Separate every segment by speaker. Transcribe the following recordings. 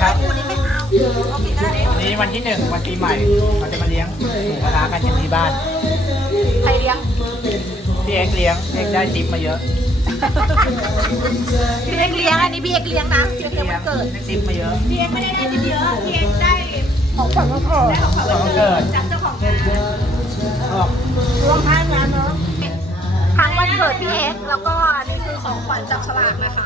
Speaker 1: ครับวันนี้วันที่1วันปีใหม่เราจะมาเลี้ยงหมูกระทะกันที่บ้าน
Speaker 2: ใครเลี้ยง
Speaker 1: พี่เอ็กซ์เลี้ยงพี่เอ็กซ์ได้ทิปมาเยอะ
Speaker 2: พี่เอ็กเลี้ยงอันนี้พี่เอ็กเลี้ยงนะพี่เอ็กเลี้ยงวันเกิด
Speaker 1: ได้ทิปมาเยอะ
Speaker 2: พี่เอ็กไม่ได้ได้ทิปเยอะพี่เอ็กได้ของขวัญวันเกิดได้ของขวัญวันเกิดจากเจ้าของงาน
Speaker 1: บอก
Speaker 2: รวมท้ายงานเนาะทางวันเกิดพี่เอ็กแล้วก็อันนี้คือของขวัญจับฉลากนะคะ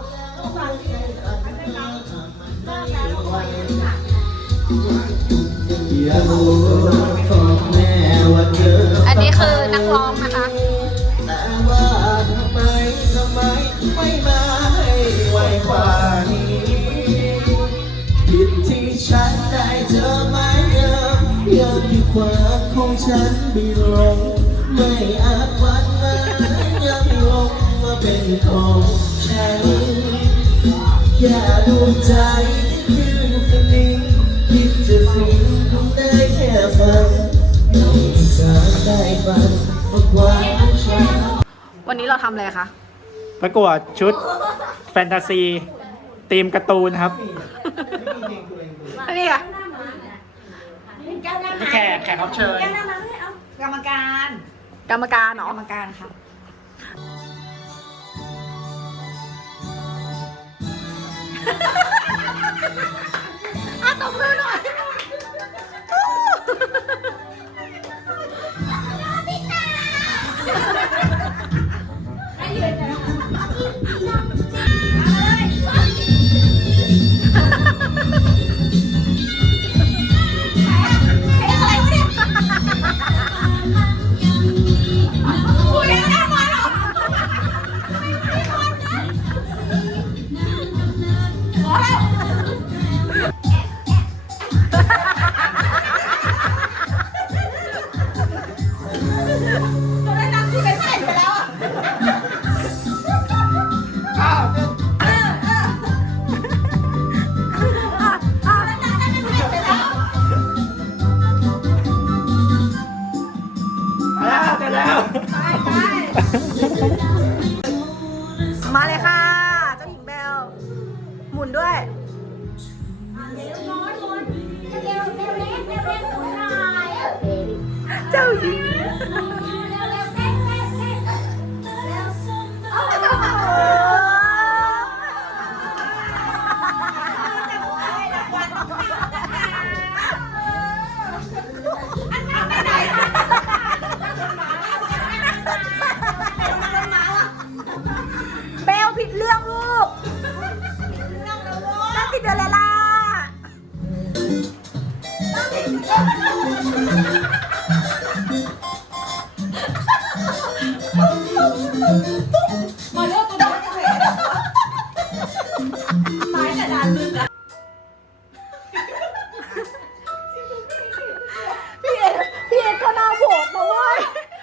Speaker 2: อันนี้คือนักร้องนะคะ
Speaker 3: แต่ว่าทำไมไม่มาให้ไวกว่านี้ผิดที่ฉันได้เจอไหมยังที่ความของฉันไม่ลงไม่อาจวันมายังลงมาเป็นของฉันอย่าดวงใจคือคนนี้คิดจะสิ้นคงได้แค่ฟังจะได้ฟังความฉัน
Speaker 2: วันนี้เราทำอะไรคะ
Speaker 1: ประกวดชุดแฟนตาซีธีมการ์ตูนครับ
Speaker 2: อันนี้อะ
Speaker 1: แขกรับเชิญ
Speaker 4: กรรมการ
Speaker 2: กรรมการเหรอ
Speaker 4: กรรมการค่ะ
Speaker 2: อ่ะตบมือหน่อย
Speaker 1: เสร็จแล้ว
Speaker 2: มาเลยค่ะ เจ้าหญิงเบล หมุนด้วย เจ้าหญิง เบลผิดเรื่องลูกนั่นติดเดลล่า
Speaker 4: มาเลือกตัวน้อยจะเห็นตายแต่ดานมึงอะ
Speaker 2: พี่เอ็กก็น่าโหวตนะเว้ย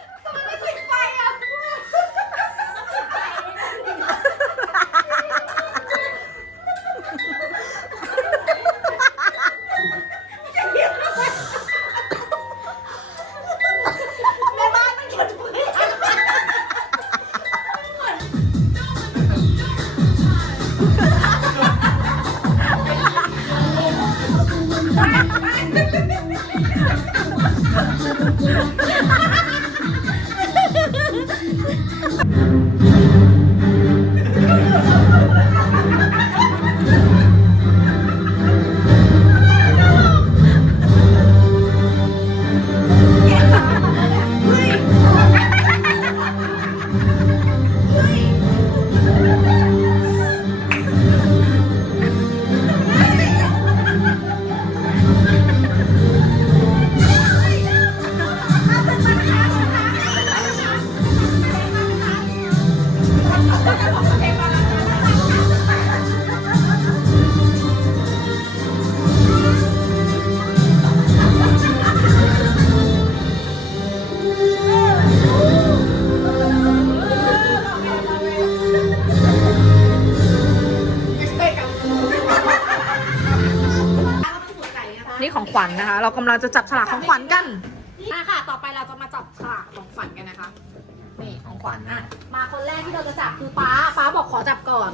Speaker 2: นี่ของขวัญนะคะ เรากำลังจะจับฉลากของขวัญกันค่ะ ต่อไปเราจะมาจับฉลากของขวัญกันนะคะนี่ของขวัญอ่ะมาคนแรกที่เราจะจับคือป๊าบอกขอจับก่อน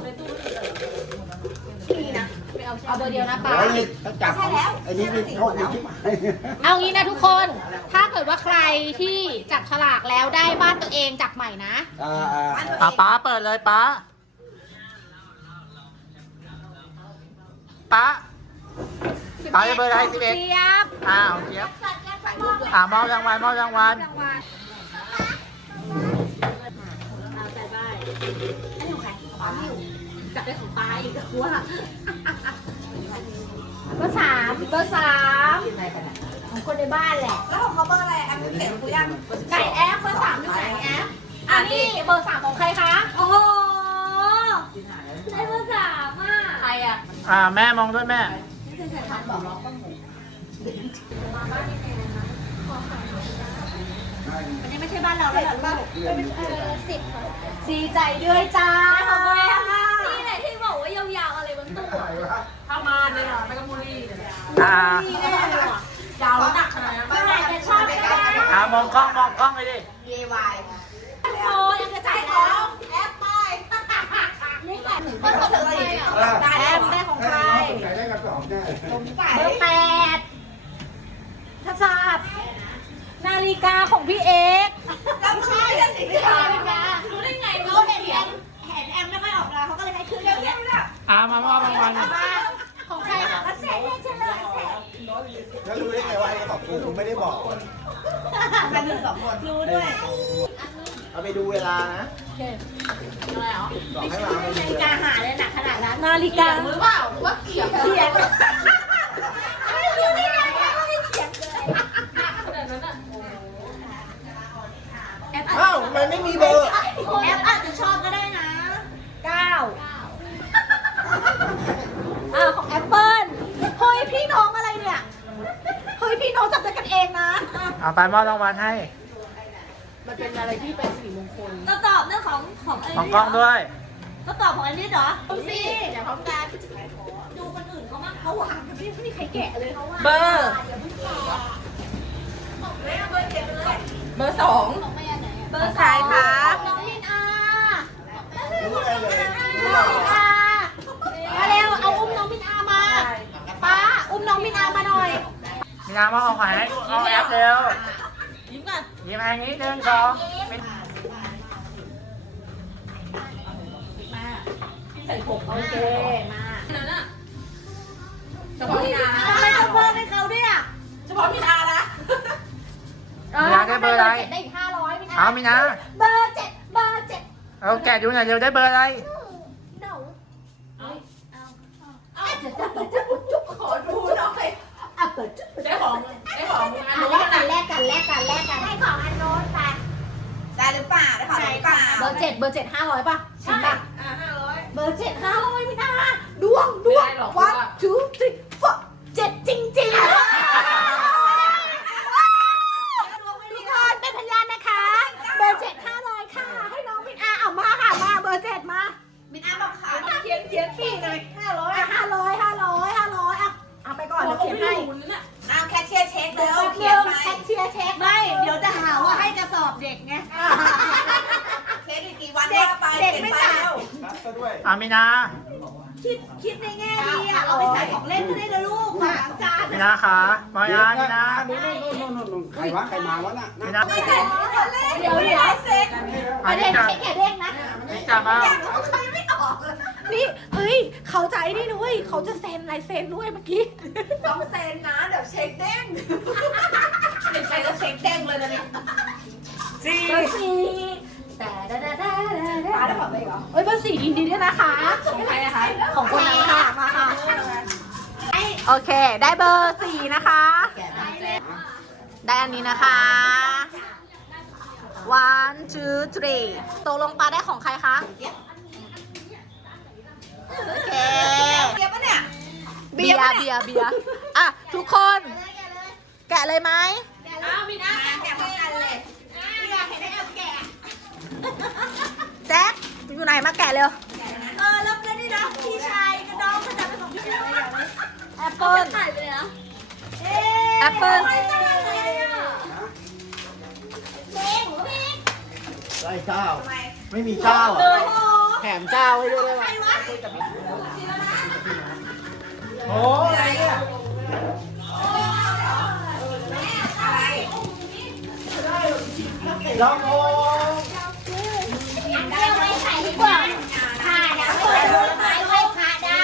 Speaker 2: นี่นะเอาเบอร์เดียวนะป๊า
Speaker 3: จับไอ้นี่ไม่โทษนะ
Speaker 2: เอางี้นะทุกคน ถ้าเกิดว่าใครที่จับฉลากแล้วได้บ้านตัวเองจับใหม่นะ
Speaker 1: ป้าเปิดเลยป้าจะเบอร์อะไร11
Speaker 2: เจี๊ยบ
Speaker 1: เจี๊ยบมอบรางวัล
Speaker 2: รางวัลเอาใจบ้ายอันนี้ของใครป๊าไม่อยู่จับได้ของป๊าอีกก็ว่าเบอร์สามของคนในบ้านแหละ
Speaker 4: แล้วของเขาเบอร์อะไรอันนี้เขียนกูยัง
Speaker 2: ไก่แอฟเบอร์สามอยู่ไหนแอฟอันนี้เบอร์สามของใครคะโอ้โหได้เบอร์สามอ่ะใครอ่ะ
Speaker 1: แม่มองด้วยแม่
Speaker 4: อันนี้ไม่ใช่บ้านเราแล้วเหรอลูก
Speaker 2: 10ดีใจด้วยจ้านี่แหละที่บอกว่ายาวๆอะไรบนตู้เข้ามาเลยอ่ะไปกับมูลี่นี่แน่เลยอ่ะยาวหนักขนาดนั้นไม่ไหนจะชอบกัน
Speaker 1: มองกล้องเลยดิ
Speaker 2: โอ้ยังจะจ่ายของแอปไปนี่แหละเบอร์ของใครแอปได้ของใคร
Speaker 3: ได้กระสอบแน่
Speaker 2: เบอร์8ถ้าทราบนาฬิกาของพี่เอก
Speaker 4: จำชื่อได้สิ
Speaker 2: นาฬิการู้ได้ไงน้องเห็นแอมไม่ค่อยออกเราเขาก็เลยให้ขึ้นเยอะๆ
Speaker 1: มามอบรางวัล
Speaker 2: ของใครคะแสนเฉลย
Speaker 3: แล้วรู้ได้ไงว่าไอ้กระสอบกูผมไม่ได้บอก
Speaker 4: กันถึง2 คนรู้ด้วย
Speaker 3: เอาไปดูเวลานะ
Speaker 2: อะไรเหรอ
Speaker 3: บอกให้มาเอาไปดู
Speaker 2: นา
Speaker 3: เว
Speaker 2: ฬิกา
Speaker 3: ลา
Speaker 2: หาเลยหนักขนาดนั้นนาฬิกาหรือเปล่าว่าเขียนไม่รู้ได้ไงว่าให้เขียนเลยขนาดนั้นอ่ะแอป
Speaker 3: อ้าวทำไมไม่มีเบอร์
Speaker 2: แอปอาจจะชอบก็ได้นะ9ของแอปเปิ้ลเฮ้ยพี่น้องอะไรเนี่ยเฮ้ยพี่น้องจับกันเองนะ
Speaker 1: ไปมอบรางวัลให้
Speaker 2: มันเป็นอะไรที่เป็นสิริมงคล
Speaker 4: ก็ตอบเรื่องของไอ้
Speaker 1: ของกล้องด้วย
Speaker 4: ก็ตอบของอันนี้เหรอ
Speaker 2: ดูสิเดี๋ยวพร้อมกันดูคนอื่นเขามั่งเขาวางกันไม่มีใครแกะเลยเขาวาง
Speaker 4: เบอร์
Speaker 2: อย่าเพิ่งแกะ
Speaker 4: เบอร์2
Speaker 2: เบอร์สอง
Speaker 4: ใครคะ
Speaker 2: น้องลินอา
Speaker 3: รู้อะไรเลยรู้
Speaker 2: น้
Speaker 3: อะ
Speaker 2: อง
Speaker 3: ไร
Speaker 2: มินอามาเร็วเอาอุ้มน้องมินอามาป้าอุ้มน้องมินอามาหน่อย
Speaker 1: มีน้ำมอบของขวัญให้เอาแอปเร็ว
Speaker 4: ยิ้มก่อน
Speaker 1: ยิ้มให้นี้1 2
Speaker 2: ใส่ผมโอเคมา
Speaker 4: เฉพาะพี่อา
Speaker 2: ทำไมต้องเพิ่มให้เขาด้วยอ่ะ
Speaker 4: เฉพาะพี่อานะ
Speaker 1: ได้เบอร์อะไร
Speaker 2: ได้อีก500มินอา
Speaker 1: เอามีนะ
Speaker 2: เบอร์7เบอร์7
Speaker 1: เอาแกะดูหน่อยเร็วได้เบอร์อะไร
Speaker 2: เดา
Speaker 4: ขอดูหน่อย
Speaker 2: อ่ะเปิดจุ๊บ
Speaker 4: ได้ของอันนู้น
Speaker 2: แลกกันให้ของอันโน้นไป
Speaker 4: ได้หรือเปล่าได้ของหรือเปล่า
Speaker 2: เบอร์7 500ป่ะจริงป่ะ
Speaker 4: 500
Speaker 2: เบอร์7 500มินาดวงวัน2 3 4 7จริงๆทุกคนเป็นพยานนะคะ เบอร์7 500ค่ะ ให้น้องมินอาเอามาค่ะมาเบอร์7มา
Speaker 4: มินอาบอกค่ะเขียนปีหน่อย500
Speaker 2: อ่ะ500อ่ะเอาไปก่อนเดี๋ยวเขียนให้
Speaker 4: อ้าวแคชเชียร์เช็คแล้ว
Speaker 2: เขี
Speaker 4: เขี
Speaker 2: ย
Speaker 4: ย
Speaker 2: น
Speaker 4: น
Speaker 2: ไป
Speaker 4: ไป
Speaker 2: แคชเชียร์เช็คไม่ เดี๋ยวจะหาว่าให้กระสอบเด็กไง
Speaker 4: เช็คอีกกี่วันว่าไป
Speaker 2: เด็ก
Speaker 4: เขียน
Speaker 2: ไม่
Speaker 4: ไป
Speaker 2: จ่าย
Speaker 4: แล้ว
Speaker 3: นับซะด้วย
Speaker 1: มีนา
Speaker 2: คิดในแง่ดีอ่ะ เอาไปใส่ของเล่นก็ได้นะลูกหมาจาน
Speaker 1: มีนาขามาอามีนา
Speaker 3: นู่นใครวะใครมาวะน่ะ
Speaker 1: มีนา
Speaker 2: เดี๋ยวเซ็ก
Speaker 1: อัน
Speaker 2: เด้
Speaker 1: นี้
Speaker 2: ง
Speaker 1: จับ
Speaker 2: เช็คอย่าเด้งนะ
Speaker 1: นี่จับมา
Speaker 2: นี่เฮ้ย เขาจะไอ้นี่ด้วยเขาจะเซ็นลายเซ็นด้วยเมื่อกี้
Speaker 4: ต้องเซ็นนะเดี๋ยวเช็คเด้งเด็กชายก็เช็คเด้งเลยนะเนี่ย
Speaker 2: เบอร์สี่แต่ปาได้ของอะไรเหรอเอ้ยเบอร์สี่ยินดีด้วยนะคะ
Speaker 4: ของใครนะคะ
Speaker 2: ของคนนั้นค่ะ มาค่ะ โอเค ได้เบอร์สี่นะคะ ได้อันนี้นะคะ 1 2 3ตกลงปลาได้ของใครคะ โอเค
Speaker 4: เบียร์ปะเนี่ย
Speaker 2: เบียร์อ่ะ ทุกคน แกะเลยไหม
Speaker 4: อ้าวมินอาแกะพร้อมกันเลย
Speaker 2: แจ็คอยู่ไหนมาแกะเร็ว
Speaker 4: แล้วนี่นะพี่ชายกับน้องเขาจะเป็นของพี่ชาย
Speaker 2: แอปเปิ้ล
Speaker 4: ถ่ายเลยนะ
Speaker 2: แอปเปิ้ล
Speaker 3: ไอ้เจ้าไม่มีเจ้าอ่ะแถมเจ้าให้ด้วยได้ไหมโอ้อะไรเนี่ยลองโอ้
Speaker 2: เอาไว้ใส่ดีกว่าค่ะเดี๋ยวเปิดดูไม้ไหว้พระได้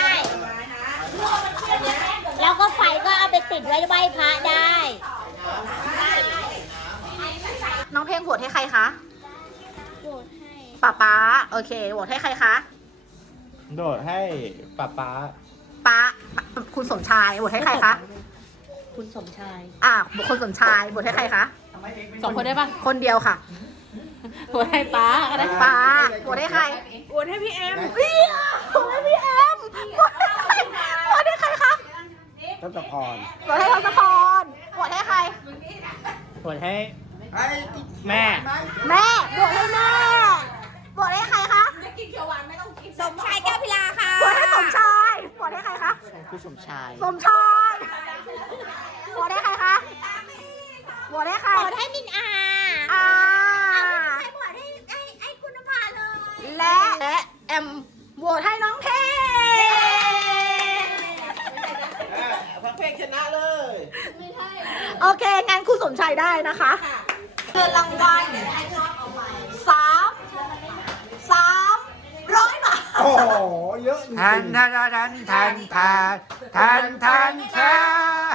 Speaker 2: แล้วก็ไฟก็เอาไปติดไว้ไหว้พระได้
Speaker 4: น้องเพลงโหวตให้ใครคะ
Speaker 2: โหวตให้
Speaker 4: ป๊าโอเคโหวตให้ใครคะ
Speaker 3: โดดให้ป๊า
Speaker 4: ป๊าคุณสมชายโหวตให้ใครคะ
Speaker 2: คุณสมชาย
Speaker 4: คุณสมชายโหวตให้ใครคะ
Speaker 2: สองคนได้ปะ
Speaker 4: คนเดียวค่ะ
Speaker 2: โหวตให้ป้าก็ได้
Speaker 4: ป๊าโหวตให้ใคร โหวตให้พี่แอมโหวตให้พี่แอมโหวตให้ใครโหวตให้ใครคะ
Speaker 3: ๆต้นตะพร
Speaker 4: โหวตให้ทศพรโหวตให้ใคร
Speaker 1: กดให้แม่
Speaker 4: แม่โหวตให้แม่โหวตให้ใครคะ
Speaker 2: สมชายแก้วพิลาค่ะ
Speaker 4: โหวตให้สมชายโหวตให้ใครคะ
Speaker 3: คุณสมชาย
Speaker 4: สมชายโหวตให้ใครคะโหวตให้ใคร
Speaker 2: โหวตให้มินอา
Speaker 4: อ่า
Speaker 2: ใครโหวตให้คุณนภาเลย
Speaker 4: และแอมโหวตให้น้องเพลง
Speaker 3: พักเพลงชนะเลย
Speaker 4: โอเค งั้นครูสมชัยได้นะคะเงินรางวัล300 บาท
Speaker 3: โอ้โหเยอะจริง
Speaker 1: ทันทันทันทันทันทันทันทัน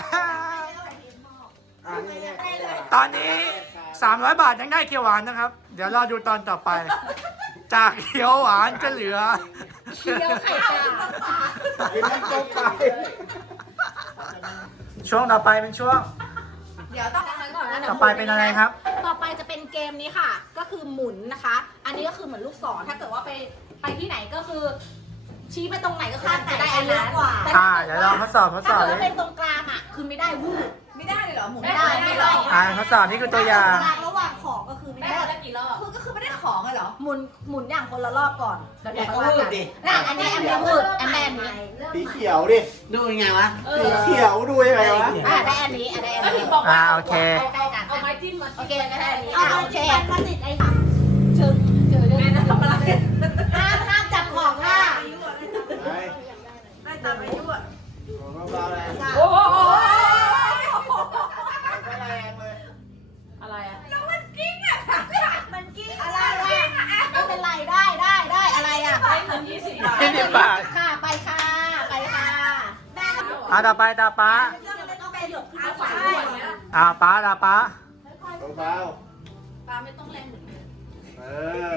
Speaker 1: ตอนนี้ 300 บาทยังได้เขียวหวานนะครับ เดี๋ยวรอดูตอนต่อไป จากเขียวหวานจะเหลือ
Speaker 2: เคี้ยวไข่กา
Speaker 3: กินน้ำต้มไป
Speaker 1: ช่วงต่อไปเป็นช่วง
Speaker 4: เดี๋ยวต้อง
Speaker 1: ต่อไปเป็นอะไรครับ
Speaker 4: ต่อไปจะเป็นเกมนี้ค่ะ ก็คือหมุนนะคะ อันนี้ก็คือเหมือนลูกศร ถ้าเกิดว่าไปที่ไหนก็คือ ชี้ไปตรงไหนก็คือจะได้อันนั้น
Speaker 1: เดี๋ยวลองทดสอบทดส
Speaker 4: ถ้า
Speaker 1: อบ
Speaker 4: เกิด
Speaker 1: เลย
Speaker 4: ว่าเป็นตรงกลางอ่ะ คือไม่ได้วืด
Speaker 5: ไม่ได้เลยเหรอหมุน
Speaker 4: ไม่ได้ไม่ได้
Speaker 1: ทดสอบนี่คือตัวอย่าง
Speaker 4: ระหว่างของก็คือไม่
Speaker 5: ได้
Speaker 4: ได้
Speaker 5: คนละกี่รอบคือก็คือไม่ได้ของอะเหรอ
Speaker 4: หมุนอย่างคนละรอบก่อนแล้วเดี๋ยวค่อย
Speaker 3: ก็
Speaker 4: ว่า
Speaker 3: มื
Speaker 4: กั
Speaker 3: ด
Speaker 4: น
Speaker 3: ดิ
Speaker 4: น่ะอันนี้วืดอันนี้
Speaker 3: สีเขียวดิ
Speaker 1: ดูยังไงวะ
Speaker 3: สีเขียวดูยังไงวะ
Speaker 4: ได้อันนี้ได้อันนี้
Speaker 1: โอเค
Speaker 4: ใกล้ๆกัน
Speaker 5: เอาไม้จิ้มมา
Speaker 4: โอเคก็ได้อันนี้
Speaker 2: เอา
Speaker 4: โอเค
Speaker 2: มาติดไอ้
Speaker 4: เชิญด้วย
Speaker 5: แม่จะทำอะไร
Speaker 4: ห้ามจับของค่ะ
Speaker 3: ไป
Speaker 5: ไม่ตามอายุอ่ะ
Speaker 3: ของเราเลย
Speaker 5: โอ้โห
Speaker 3: ไม่แรงเลย
Speaker 5: อะไรอ่ะ
Speaker 2: มันกิ้งอะไร
Speaker 4: ไม่เป็นไรได้อะไรอ่ะ
Speaker 5: ได้เงิน20 บาท
Speaker 1: 20 บาท
Speaker 4: ค่ะไปค่ะแม่
Speaker 1: ต่อไปตาป้า
Speaker 4: ต้องไปหยดขึ้น
Speaker 5: อา
Speaker 4: มา
Speaker 5: ฝา
Speaker 4: ฝา
Speaker 5: ด้วย
Speaker 1: ป้าตาป้า
Speaker 3: เบา
Speaker 5: ปลาไม่ต้องแรงเหมือนกัน
Speaker 3: ๆเออ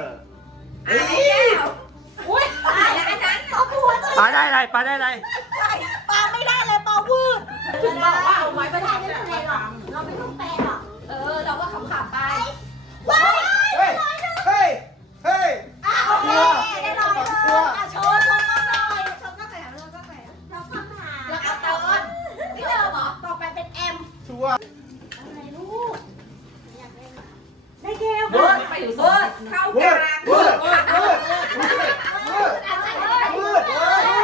Speaker 5: อุ้ยอะไรอันนั้น
Speaker 4: เอาหัวตัว
Speaker 1: ป้าได้อะไรป้าได้อะไร
Speaker 4: ปลาไม่ได้เลยปลาวืด
Speaker 5: ถึงบอกว่าเอาไม้ประดับ
Speaker 2: ไม่
Speaker 5: เนี่ย
Speaker 2: เป็นไรหรอกเราไม่ต้องแปลหรอก
Speaker 5: เราก็ขำๆไป
Speaker 4: ว้าย
Speaker 3: เฮ้ย เฮ้ย เฮ้ย
Speaker 4: โอเคได้ร้อยเลยโชว์ก็หน่อย
Speaker 2: เราก็หา
Speaker 4: แล้วก็เติม
Speaker 5: นี่เดิมเหรอ
Speaker 4: ต่อไปเป็นแอม
Speaker 3: ชัวร์
Speaker 2: อะไรลูกอยากเล่นอะ
Speaker 4: ได้แก้ว
Speaker 5: เบิร์ดไปอยู่โซนเข้ากลาง
Speaker 3: วืดวืดวืดวืดวืดวืดวืดวืดวืดวืด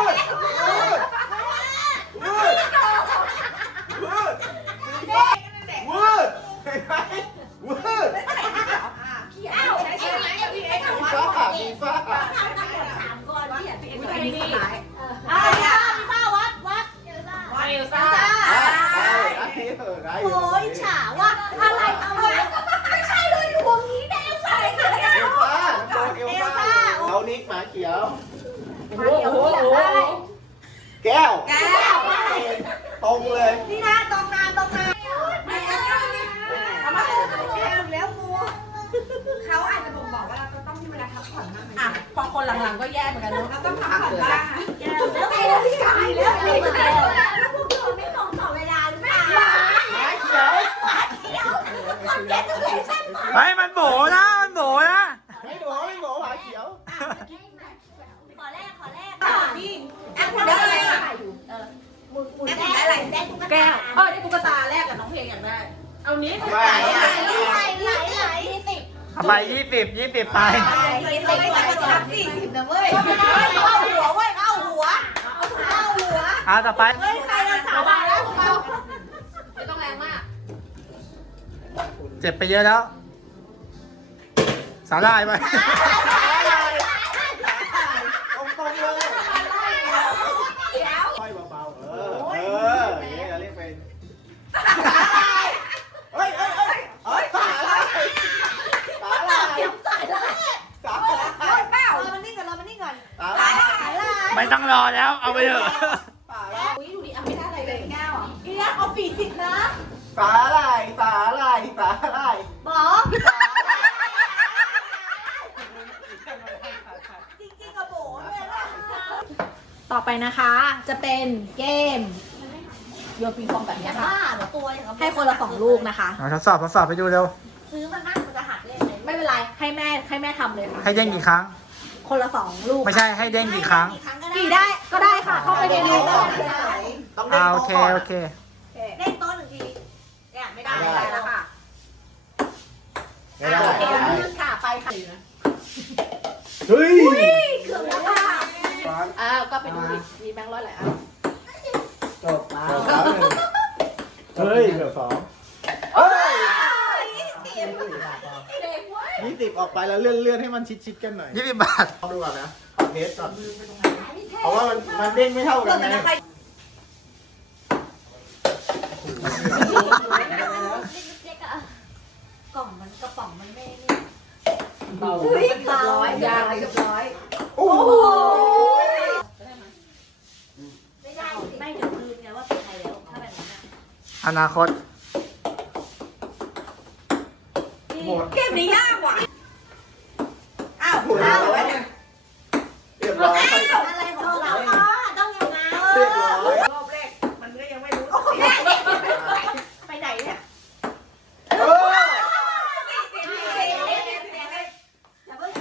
Speaker 3: เห็นไหมวืด
Speaker 5: เอ้าใช้ชื่อไหมกับพี่เอ็กซ์
Speaker 3: มีฟ้ามีฟ้า
Speaker 2: ทำกันหมด3คนที่อยาก
Speaker 5: พี่
Speaker 2: เป็น
Speaker 5: เอ็กซ์ไม่ได้นี่
Speaker 4: พี่ฟ้าวัด
Speaker 2: เจอบ้า
Speaker 5: มาเอลซ่า
Speaker 3: ได้
Speaker 4: โอ้ยฉาว่าอะไรเอาไว้ไม่ใช่เลยอยู่วงนี้แดงใส่ค่ะ
Speaker 3: เอลซ่าเอลซ่าเอานิกหมาเขียว
Speaker 5: โอ้โห
Speaker 3: แก้ว ตรงเลย
Speaker 4: นี่นะตรงนาน
Speaker 5: ไม่เอา
Speaker 4: เอามาแล้วกู
Speaker 5: เขาอาจจะบ่งบอกว่าเราต้องมีเวลาพักผ่อนมาก
Speaker 4: อ่ะพอคนหลังๆก็แย่เหมือนกันเนาะ
Speaker 5: เราต้องพักผ่อนบ้าง
Speaker 2: แล้วไงแล้วพี่ชายแล้วไงแล้วพวกเธอไม่ตรงต่อเวลาหรือเปล่า
Speaker 3: หมาเขียว
Speaker 1: เฮ้ยมันโบนะมันโบนะ
Speaker 3: ไม่หนูไม่หนูหมาเขียว
Speaker 2: ขอแรก
Speaker 5: นี่
Speaker 2: แอปได้อะไรอ่ะหมุนได้อะไรได้ตุ๊กตา
Speaker 5: ได้ตุ๊กตาแรกกับน้องเพลงอยากได้ เอานี้
Speaker 3: ไม่
Speaker 2: ไหล
Speaker 1: เอาไป20ไป
Speaker 5: 40นะเว้ย
Speaker 4: เอาหัวเว้ยเอาหัว
Speaker 1: ต่อไป
Speaker 4: เฮ้ยใครจะ3 บาทแล้ว
Speaker 5: ไม่ต้องแรงมาก
Speaker 1: เจ็บไปเยอะแล้วสาหร่ายไป
Speaker 3: ตรงๆเลยค่อยเบาๆอย่างนี้เราเรียกเป็นเฮ้ยสาหร่ายสาหร่าย
Speaker 4: เดี๋ยวใส่ละ
Speaker 3: สาหร่าย
Speaker 5: เปล่าร
Speaker 4: อมันนิ่งก่อนรอมันนิ่งก่อน
Speaker 3: สาหร่าย
Speaker 1: ไม่ต้องรอแล้ว เอาไปเถอะ
Speaker 3: สาหร่าย
Speaker 4: อุ้ยดูดิไม่ได้อะไรเลยแก้วอ่ะเกียร์เอาปีสินะ
Speaker 3: สาหร่ายสาหร่ายสาหร่าย
Speaker 4: บอก
Speaker 5: จริงๆกับโบเลยล่ะ
Speaker 4: ต่อไปนะคะจะเป็นเกมโยนปิงปองแบบนี้ค่ะให้คนละ2 ลูกนะคะ
Speaker 1: เอาทดสอบไปดูเร็ว
Speaker 4: ซื้อมันนั่งมันจะหักเล่นเลยไม่เป็นไรให้แม่ทำเลยค่ะ
Speaker 1: ให้เด้งกี่ครั้ง
Speaker 4: คนละ2 ลูก
Speaker 1: ไม่ใช่ให้เด้งกี่ครั้ง
Speaker 4: กี่ได้ก็ได้ค่ะ เข้าไปในรูก่อน
Speaker 3: ต้องเด้ง
Speaker 1: โอ
Speaker 3: โต๊ะ
Speaker 1: เค
Speaker 3: ก่อน
Speaker 1: โอเค
Speaker 4: เล่นโต๊ะ1 ทีเนี่ยไม่ได้แล้วค่ะ
Speaker 3: ไม่ได้
Speaker 4: โอเคลื่นค่ะไปค่ะ
Speaker 3: เฮ้ย
Speaker 4: เกือบแล้วค่ะก็ไปดูดิมีแบงค์ร้อยหลายอัน
Speaker 3: จบแล้วเฮ้ยเกือบ2เฮ้ย 20ออกไปแล้วเลื่อนให้มันชิดๆกันหน่อย
Speaker 1: 20 บาท
Speaker 3: ลองดูก่อนนะขอเทสก่อนเพราะว่ามันเด้งไม่เท่ากันไง
Speaker 4: กล่องมันกระป๋องมันไม่นี่
Speaker 5: อุ้ยเกือบร้อยยางเกือบร้อย
Speaker 3: โอ้โห
Speaker 4: ไม่ได้ไม่เดี๋ยวลืมไงว่าเป็นใครแล้วถ้าแบบนั้น
Speaker 1: อนาคต
Speaker 5: เกมนี้ยากว่ะอ้าว
Speaker 3: เรียบร้อย
Speaker 4: อะไรของเราต้องยังไง
Speaker 3: เรียบร้อย
Speaker 5: รอบแรกมันก็ยังไม่รู้
Speaker 4: ไปไหนเนี่ย
Speaker 3: เออ
Speaker 4: อย่าเพิ่ง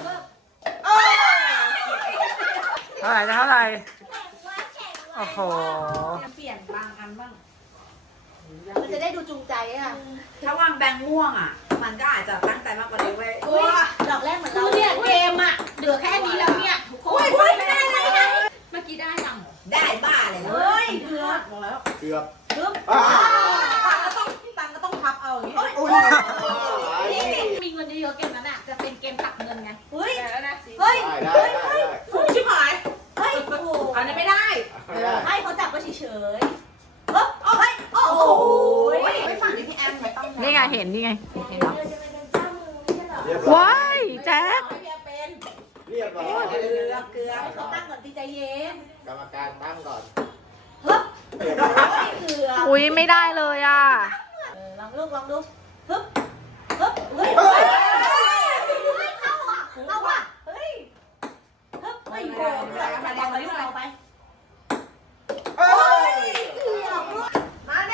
Speaker 1: เท่าไหร่นะเท่าไหร่ โอ้โห
Speaker 5: เปลี่ยนบางอันบ้าง
Speaker 4: มันจะได้ดูจูงใจอ่ะ
Speaker 5: ถ้าวางแบงค์ม่วงอ่ะ มันก็อาจจะตั้งใจมากกว่านี้เว้ย
Speaker 4: ดอกแรกเหมือนเราเนี่ยเกมอ่ะเหลือแค่นี้แล้วเนี่ยทุกคน
Speaker 5: ไม่ได้เลยนะ
Speaker 4: เมื่อกี้ได้ยัง
Speaker 5: ได้บ้าเลยเฮ้ยเกือบบอกแล้ว
Speaker 3: เกือบ
Speaker 4: ปึ๊บ
Speaker 5: ตังก็ต้องพับเอาอย่างงี้
Speaker 3: อุ้ย
Speaker 4: มีเงินเยอะๆเกมนั้นอ่ะจะเป็นเกมตักเงินไง
Speaker 5: เฮ้ย
Speaker 3: ได้ได้
Speaker 5: ฟูชิบหาย
Speaker 4: เฮ้ยโอ้โห
Speaker 5: อันนี้ไม่ได้
Speaker 4: ให้เขาจับก็เฉย
Speaker 5: เฮ้ยโอ้ยโอ้โห
Speaker 4: ไม่ฝันที่พี่แอมไม่ต้อง
Speaker 6: นี่ไงเห็นนี่ไง
Speaker 4: เห็นเหรอ
Speaker 3: เรียบร้อย
Speaker 6: ว้ายแจ๊ค
Speaker 3: เรียบร้อย
Speaker 5: เกือบ
Speaker 4: ให้เขาตั้งก่อนดีใจเย็น
Speaker 3: กรรมการตั้งก่อน
Speaker 4: เฮ้ย
Speaker 3: เรียบร้อย
Speaker 4: เกือบ
Speaker 6: อุ้ยไม่ได้เลยอ่ะ
Speaker 4: ลองดูฮึบฮึบเฮ้ยเข้าอ่ะเข้าอ่ะเฮ้ยฮึบไม่โกงเลยมาแดงมาลูกเราไป
Speaker 3: เฮ้ย
Speaker 5: มาเนี่ย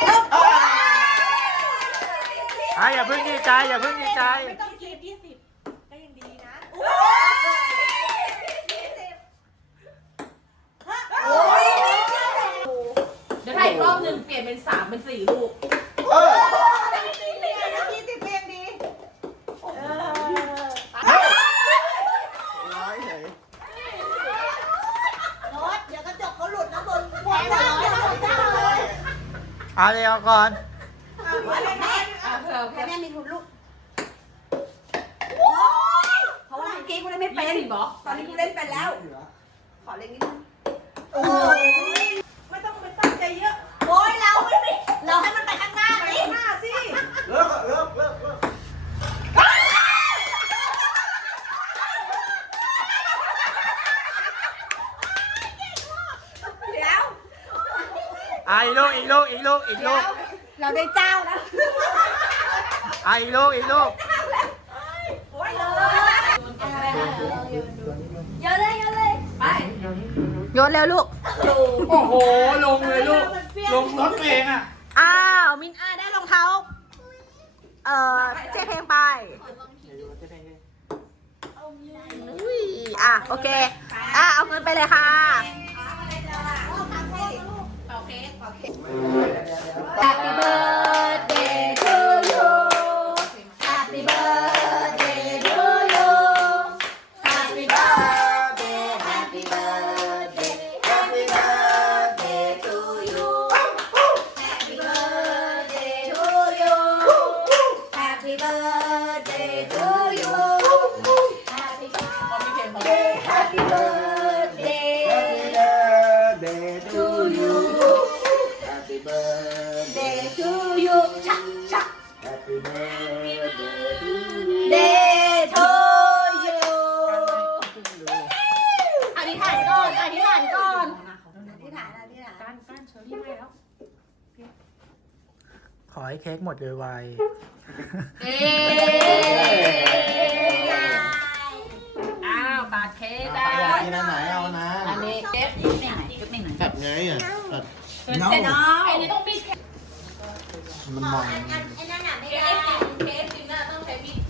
Speaker 1: อย่าเพิ่งดีใจ อย่าเพิ่งดีใจ
Speaker 4: ไม่ต้องคิด20ก็ยังดีนะ
Speaker 5: เดี๋ยวถ่ายรอบนึงเปลี่ยนเป็น3เป็น4ลูก
Speaker 3: เออ
Speaker 4: 20เพลงดี
Speaker 3: ร้อยเฉย
Speaker 4: รถเดี๋ยวกระจกเขาหลุดนะบนแพ้ร้อยเลย
Speaker 1: เอาเลยเอาก่อน
Speaker 4: แม่มีทุนลูก
Speaker 5: เพราะว่าเมื่อกี้กูเล่นไม่เป็นตอนนี้กูเล่นเป็นแล้ว ขอเล่นนิดนึงไม่ต้องไปตั้งใจเยอะ
Speaker 4: โอ้ยเราให้มันไปข้างหน้า
Speaker 5: ไป
Speaker 4: นี่
Speaker 5: หน้าสิ
Speaker 3: เลิก
Speaker 5: เดี๋ยว
Speaker 1: อีกลูก
Speaker 5: เราได้เจ้านะ
Speaker 1: อีกลูก
Speaker 5: โอ้ยเลย
Speaker 4: เยอะเลย
Speaker 5: ไป
Speaker 6: โยนเร็วลูก
Speaker 1: โอ้โห ลงเลยลูก ลงรถเองอ่ะ
Speaker 6: อ้าว มินได้รองเท้า เจ๊เพลงไปอุ้ยโอเค เอาเงินไปเลยค่ะ
Speaker 4: Happy birthday to you Happy birthday to you Happy birthday Happy birthday Happy birthday to you Happy birthday to you Happy birthday to you
Speaker 3: birthday
Speaker 5: to you ชักชัก
Speaker 3: Happy birthday to
Speaker 5: Day to you
Speaker 2: อธิษฐานก่อนอธิษฐานก่อน
Speaker 5: ที่ฐานนะที่ฐาน
Speaker 2: การเชอรี่ไม่แล้ว
Speaker 1: ขอให้เค้กหมดเลยไว
Speaker 2: อ้าวตัดเค้กได้
Speaker 3: อยากกินอันไหนเอานะ
Speaker 2: อันนี้เค้กนี่ไหนเค้กนี่ไหน
Speaker 3: ตัดไงอ่ะตัด
Speaker 2: แต่น้องอันนี้ต้องมีด
Speaker 3: มันมอง
Speaker 5: ไอ้นั่นน่ะไม่
Speaker 2: เค้
Speaker 5: ได้
Speaker 2: กจริงนะต้องใช้มีด